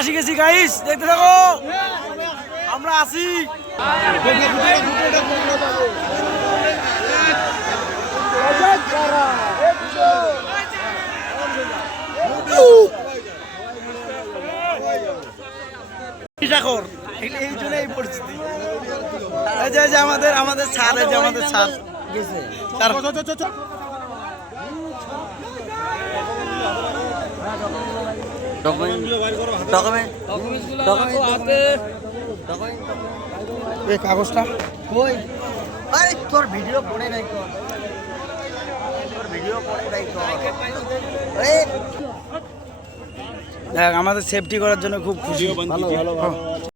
আসি গেছি গাইস, দেখতে থাকো, আমরা আসি। এই জন্য এই পরিস্থিতি। আমাদের ছাড়, এই যে আমাদের ছাড় গেছে। কাগজটা কই? আরে তোর ভিডিও পড়ে নাই, তোর ভিডিও পড়ে নাই। দেখ, আমাদের সেফটি করার জন্য খুব খুশি। ভালো ভালো ভালো।